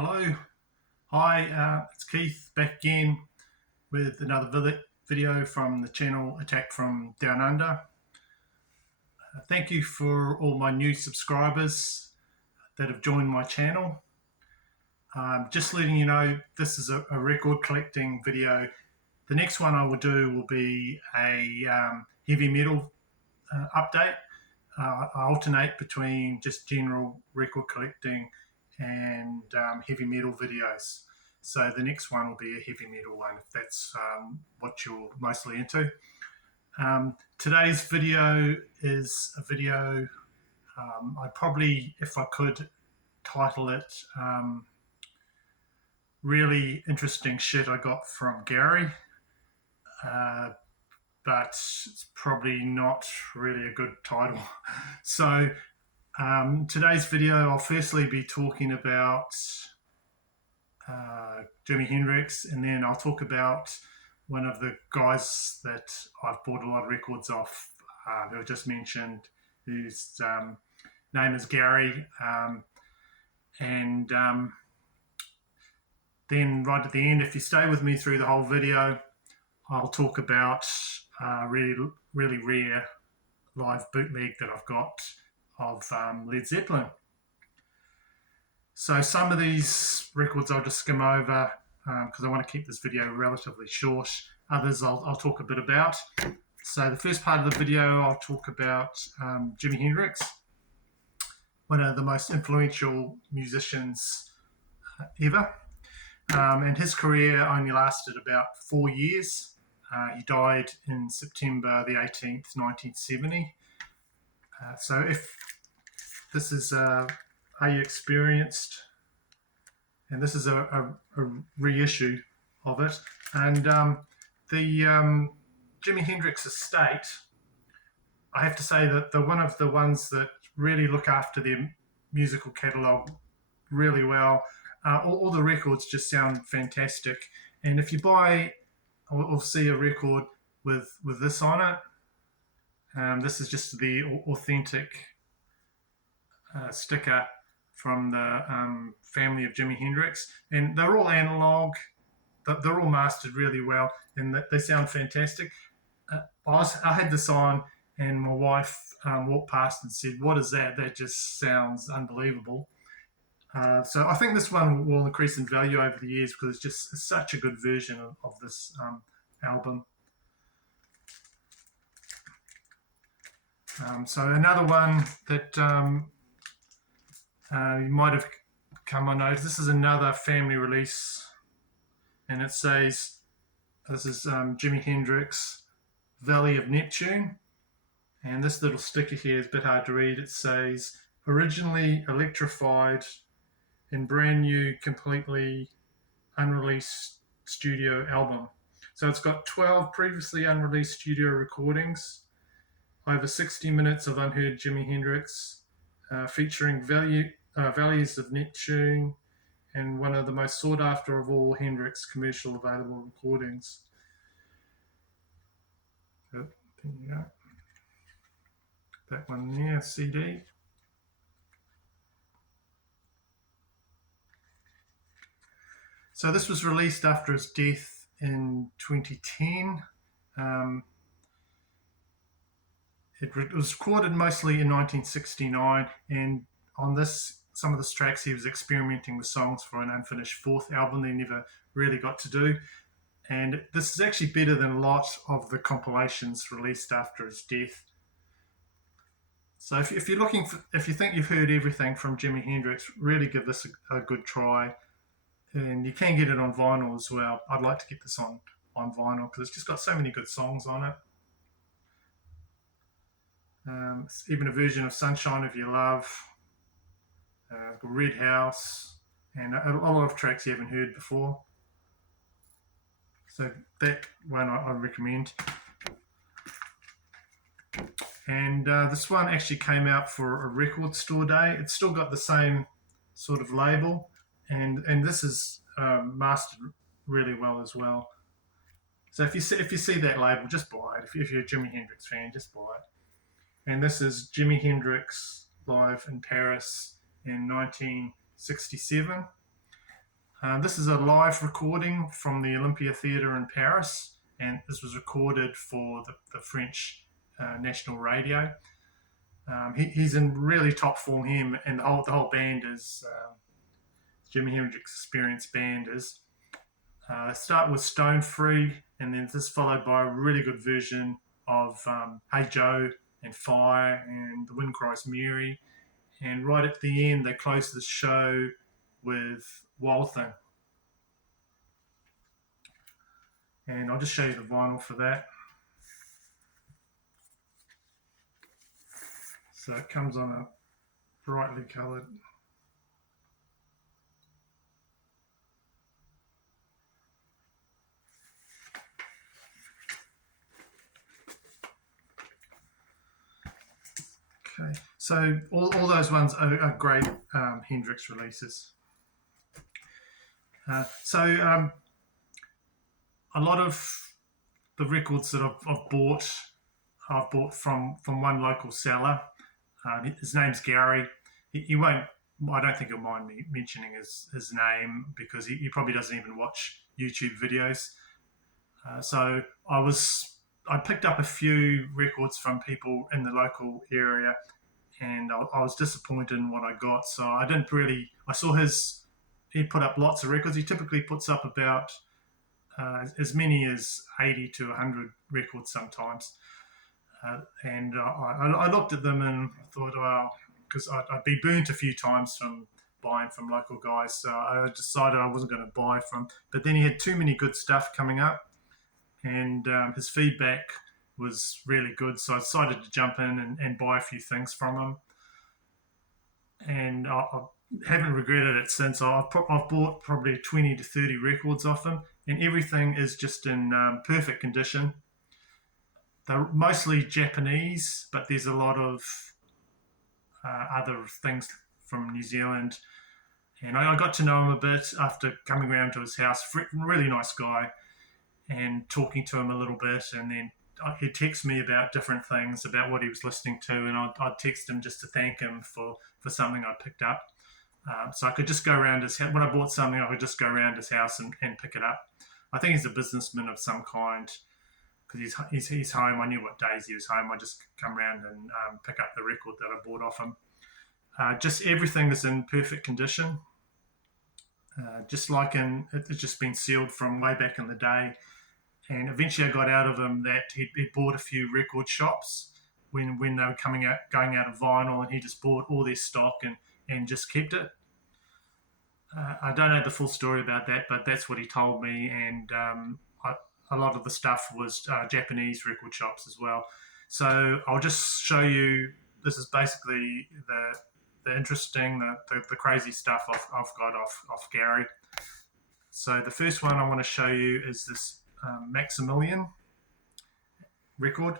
Hello, hi, it's Keith back again with another video from the channel Attack from Down Under. Thank you for all my new subscribers that have joined my channel. Just letting you know, this is a record collecting video. The next one I will do will be a heavy metal update. I alternate between just general record collecting and heavy metal videos. So the next one will be a heavy metal one, if that's what you're mostly into. Today's video is a video, I'd probably, if I could, title it Really Interesting Shit I Got from Gary. But it's probably not really a good title. So today's video, I'll firstly be talking about Jimi Hendrix, and then I'll talk about one of the guys that I've bought a lot of records off that I just mentioned, whose name is Gary. Then right at the end, if you stay with me through the whole video, I'll talk about really rare live bootleg that I've got of Led Zeppelin. So some of these records I'll just skim over because I want to keep this video relatively short. Others I'll talk a bit about. So the first part of the video, I'll talk about Jimi Hendrix, one of the most influential musicians ever. And his career only lasted about 4 years. He died in September the 18th, 1970. So if this is Are You Experienced? And this is a reissue of it. And the Jimi Hendrix estate, I have to say that they're one of the ones that really look after their musical catalogue really well. All the records just sound fantastic. And if you buy or see a record with this on it, this is just the authentic sticker from the family of Jimi Hendrix, and they're all analog. They're all mastered really well, and they sound fantastic. I had this on, and my wife walked past and said, "What is that? That just sounds unbelievable." So I think this one will increase in value over the years because it's just such a good version of this album. So another one that you might have come on notice, this is another family release, and it says, this is Jimi Hendrix, Valley of Neptune, and this little sticker here is a bit hard to read. It says, originally electrified and brand new, completely unreleased studio album. So it's got 12 previously unreleased studio recordings, over 60 minutes of unheard Jimi Hendrix, featuring Valleys of Neptune, and one of the most sought after of all Hendrix commercial available recordings. There you go. That one there, CD. So this was released after his death in 2010. It was recorded mostly in 1969, and on this, some of the tracks he was experimenting with songs for an unfinished fourth album they never really got to do. And this is actually better than a lot of the compilations released after his death. So if you're looking for, if you think you've heard everything from Jimi Hendrix, really give this a good try. And you can get it on vinyl as well. I'd like to get this on vinyl because it's just got so many good songs on it. Even a version of Sunshine of Your Love, Red House, and a lot of tracks you haven't heard before. So that one I recommend. And this one actually came out for a record store day. It's still got the same sort of label, and this is mastered really well as well. So if you see that label, just buy it. If you're a Jimi Hendrix fan, just buy it. And this is Jimi Hendrix live in Paris in 1967. This is a live recording from the Olympia Theatre in Paris, and this was recorded for the French national radio. He's in really top form. Him and the whole band is Jimi Hendrix Experience band is. Start with Stone Free, and then this followed by a really good version of Hey Joe and Fire and The Wind Cries Mary. And right at the end, they close the show with Wild Thing. And I'll just show you the vinyl for that. So it comes on a brightly coloured. Okay, so all those ones are great Hendrix releases. A lot of the records that I've bought from one local seller. His name's Gary. He won't. I don't think he'll mind me mentioning his name because he probably doesn't even watch YouTube videos. So I picked up a few records from people in the local area, and I was disappointed in what I got. So I didn't really. I saw he put up lots of records. He typically puts up about as many as 80 to 100 records sometimes. And I looked at them and thought, well, because I'd be burnt a few times from buying from local guys, so I decided I wasn't going to buy from. But then he had too many good stuff coming up, and his feedback was really good, so I decided to jump in and buy a few things from him. And I haven't regretted it since. I've bought probably 20 to 30 records off him, and everything is just in perfect condition. They're mostly Japanese, but there's a lot of other things from New Zealand. And I got to know him a bit after coming around to his house. Really nice guy, and talking to him a little bit. And then he'd text me about different things, about what he was listening to, and I'd text him just to thank him for something I picked up. So I could just go around his house. When I bought something, I could just go around his house and pick it up. I think he's a businessman of some kind, because he's home. I knew what days he was home. I just come around and pick up the record that I bought off him. Just everything is in perfect condition. Just like it's just been sealed from way back in the day. And eventually I got out of him that he'd bought a few record shops when they were going out of vinyl, and he just bought all their stock and just kept it. I don't know the full story about that, but that's what he told me. And a lot of the stuff was Japanese record shops as well. So I'll just show you. This is basically the interesting, the crazy stuff I've got off Gary. So the first one I want to show you is this Maximilian record.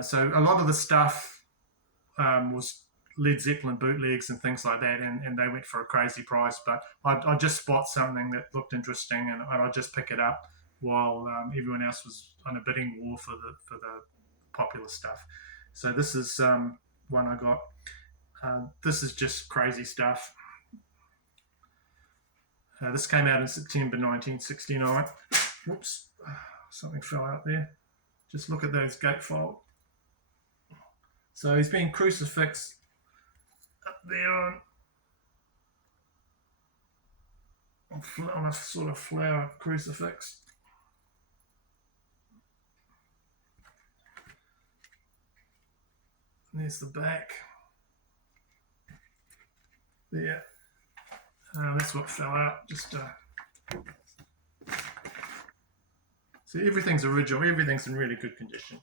So a lot of the stuff was Led Zeppelin bootlegs and things like that, and they went for a crazy price. But I just spot something that looked interesting, and I just pick it up while everyone else was on a bidding war for the popular stuff. So this is one I got. This is just crazy stuff. This came out in September 1969. Whoops, something fell out there. Just look at those gatefold. So he's being crucifixed up there on a sort of flower crucifix. And there's the back. There. That's what fell out. So everything's original. Everything's in really good condition.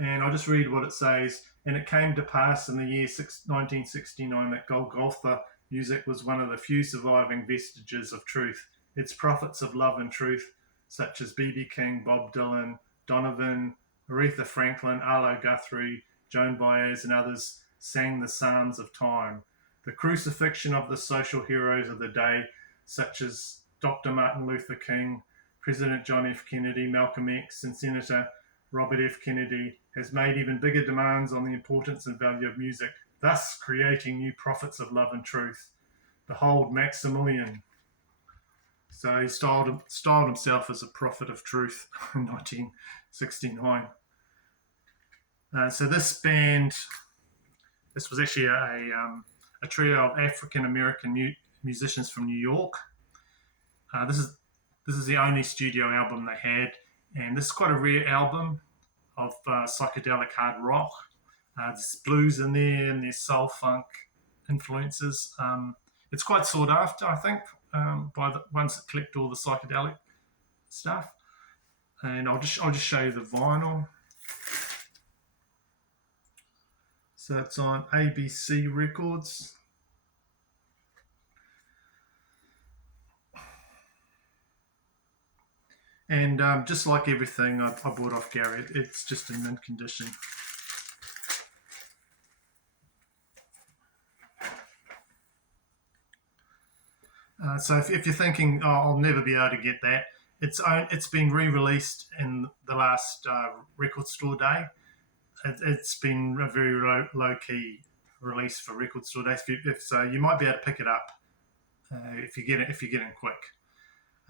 And I'll just read what it says. And it came to pass in the year 1969 that Golgotha music was one of the few surviving vestiges of truth. Its prophets of love and truth, such as B.B. King, Bob Dylan, Donovan, Aretha Franklin, Arlo Guthrie, Joan Baez, and others, sang the psalms of time. The crucifixion of the social heroes of the day, such as Dr. Martin Luther King, President John F. Kennedy, Malcolm X, and Senator Robert F. Kennedy, has made even bigger demands on the importance and value of music, thus creating new prophets of love and truth. the Hold Maximilian. So he styled himself as a prophet of truth in 1969. So this band, this was actually a trio of African American musicians from New York. This is the only studio album they had, and this is quite a rare album of psychedelic hard rock. There's blues in there, and there's soul funk influences. It's quite sought after, I think, by the ones that collect all the psychedelic stuff. And I'll just show you the vinyl. So it's on ABC Records. And just like everything I bought off Gary, it's just in mint condition. So if you're thinking, oh, I'll never be able to get that, it's been re-released in the last record store day. It's been a very low-key release for record store days. So you might be able to pick it up if you get in quick.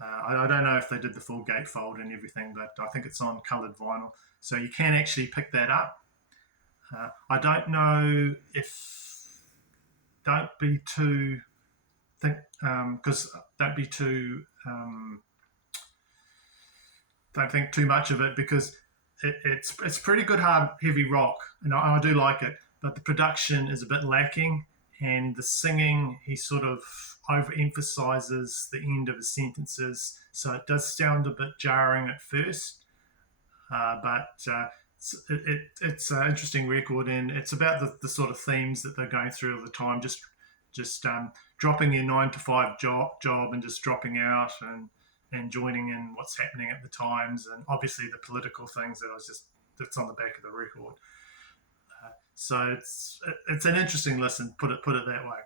I don't know if they did the full gatefold and everything, but I think it's on coloured vinyl, so you can actually pick that up. I don't know if don't be too think because don't be too don't think too much of it, because it's pretty good hard heavy rock, and I do like it, but the production is a bit lacking, and the singing, he sort of overemphasizes the end of his sentences, so it does sound a bit jarring at first, but it's an interesting record, and it's about the sort of themes that they're going through all the time, just dropping your 9 to 5 job and just dropping out and joining in what's happening at the times, and obviously the political things that's on the back of the record. So it's an interesting listen, put it that way.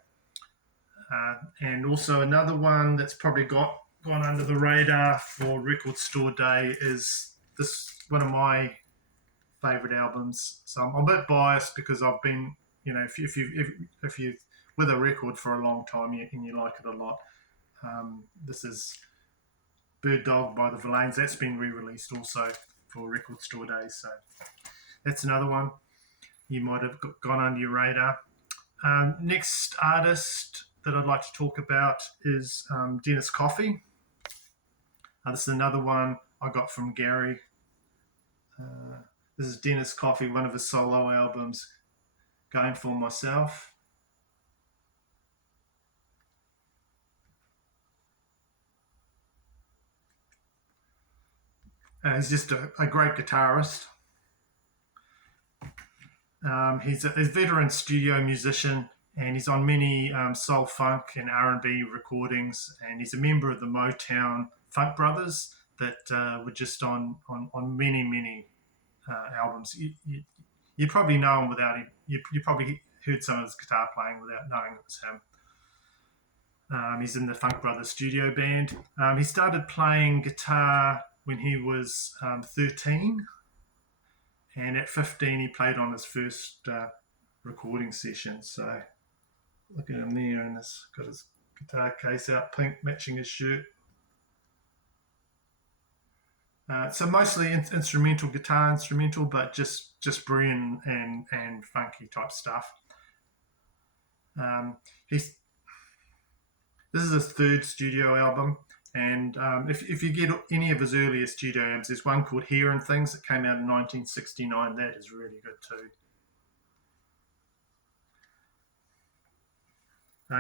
And also another one that's probably gone under the radar for Record Store Day is this one of my favourite albums. So I'm a bit biased because I've been, if you with a record for a long time and you like it a lot, this is Bird Dog by the Verlaines. That's been re-released also for Record Store Day. So that's another one you might have gone under your radar. Next artist that I'd like to talk about is Dennis Coffey. This is another one I got from Gary. This is Dennis Coffey, one of his solo albums, Going For Myself. He's just a great guitarist. He's a veteran studio musician, and he's on many soul funk and R&B recordings, and he's a member of the Motown Funk Brothers that were just on many albums. You probably know him without him. You probably heard some of his guitar playing without knowing it was him. He's in the Funk Brothers studio band. He started playing guitar when he was 13, and at 15 he played on his first recording session. So look at him there, and he's got his guitar case out, pink, matching his shirt. So mostly guitar instrumental, but just brilliant and funky type stuff. This is his third studio album, and if you get any of his earlier studio albums, there's one called Here and Things that came out in 1969. That is really good too.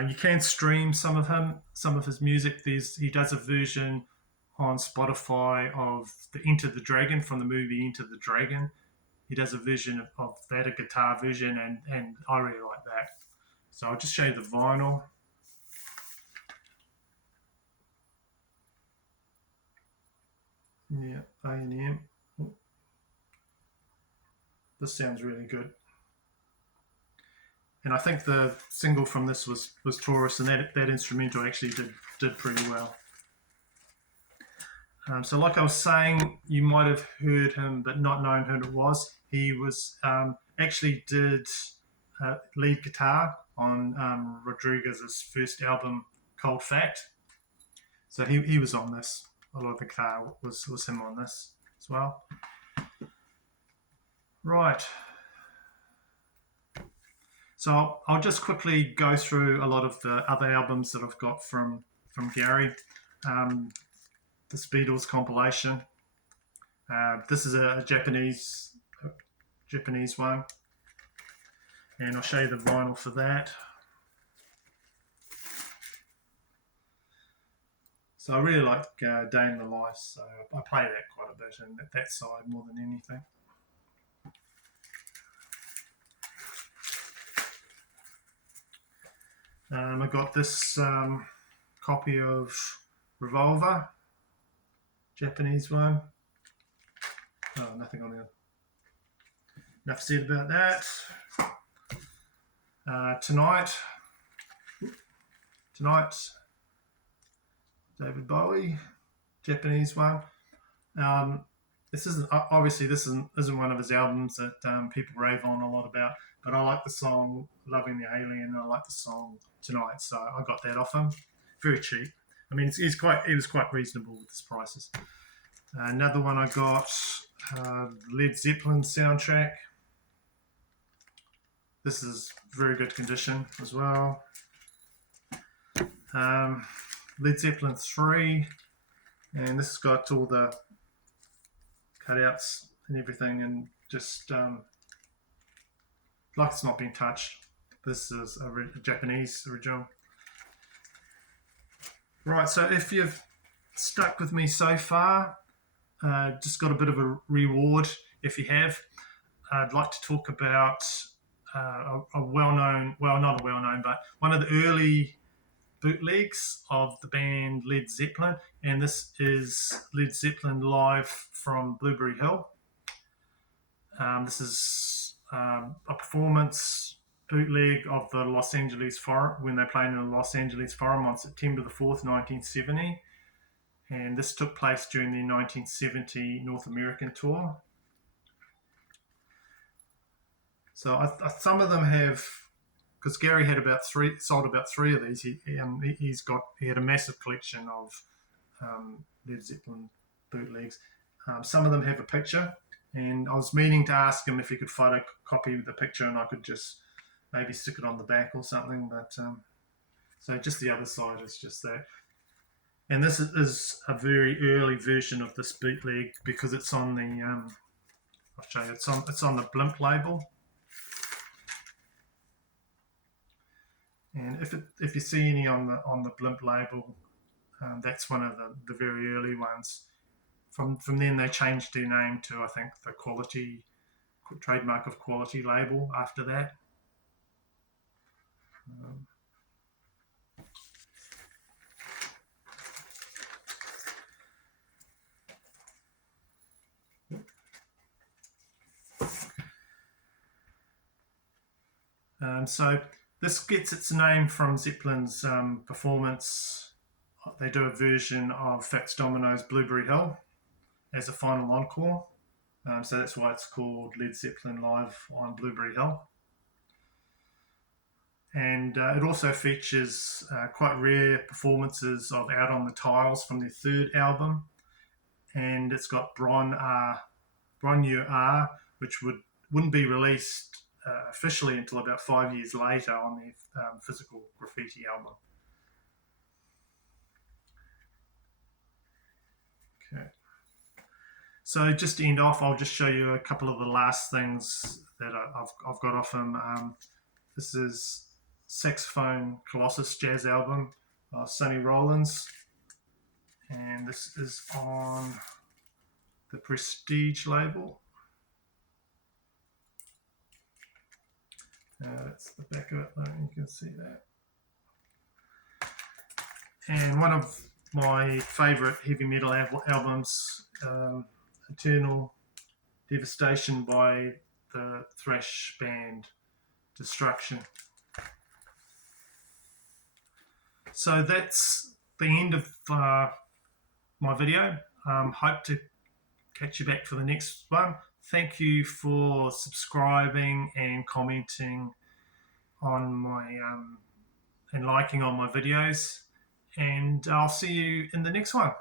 You can stream some of his music. He does a version on Spotify of the Enter the Dragon from the movie Enter the Dragon. He does a version of that, a guitar version, and I really like that. So I'll just show you the vinyl. Yeah, A&M. This sounds really good. And I think the single from this was Taurus, and that instrumental actually did pretty well. So like I was saying, you might have heard him but not known who it was. He was actually did lead guitar on Rodriguez's first album, Cold Fact. So he was on this. A lot of the guitar was him on this as well. Right. So I'll just quickly go through a lot of the other albums that I've got from Gary. This Beatles compilation. This is a Japanese one, and I'll show you the vinyl for that. So I really like Day in the Life, so I play that quite a bit, and that side more than anything. I got this copy of Revolver, Japanese one. Oh, nothing on there. Enough said about that. Tonight, David Bowie, Japanese one. This isn't one of his albums that people rave on a lot about, but I like the song "Loving the Alien" and I like the song "Tonight," so I got that off him. Very cheap. I mean, he was quite reasonable with his prices. Another one I got, Led Zeppelin soundtrack. This is very good condition as well. Led Zeppelin 3, and this has got all the cutouts and everything, and just like it's not been touched. This is a Japanese original. Right, so if you've stuck with me so far, just got a bit of a reward if you have. I'd like to talk about a well-known, well, not a well-known, but one of the early bootlegs of the band Led Zeppelin, and this is Led Zeppelin live from Blueberry Hill. This is a performance bootleg of the Los Angeles Forum, when they played in the Los Angeles Forum on September the 4th, 1970. And this took place during the 1970 North American tour. So some of them have, because Gary had sold about three of these. He had a massive collection of Led Zeppelin bootlegs. Some of them have a picture, and I was meaning to ask him if he could photocopy the picture, and I could just maybe stick it on the back or something. But so just the other side is just that. And this is a very early version of this bootleg because it's on the I'll show you. It's on the Blimp label. And if you see any on the Blimp label, that's one of the very early ones. From then they changed their name to, I think, the Quality trademark of Quality label after that. So this gets its name from Zeppelin's performance. They do a version of Fats Domino's Blueberry Hill as a final encore. So that's why it's called Led Zeppelin Live on Blueberry Hill. And it also features quite rare performances of Out on the Tiles from their third album. And it's got Bron Year R, which wouldn't be released officially until about 5 years later on their Physical Graffiti album. Okay. So just to end off, I'll just show you a couple of the last things that I've got off him. This is Saxophone Colossus jazz album, Sonny Rollins, and this is on the Prestige label. That's the back of it, you can see that. And one of my favourite heavy metal albums, Eternal Devastation by the thrash band Destruction. So that's the end of my video. Hope to catch you back for the next one. Thank you for subscribing and commenting on my and liking on my videos. And I'll see you in the next one.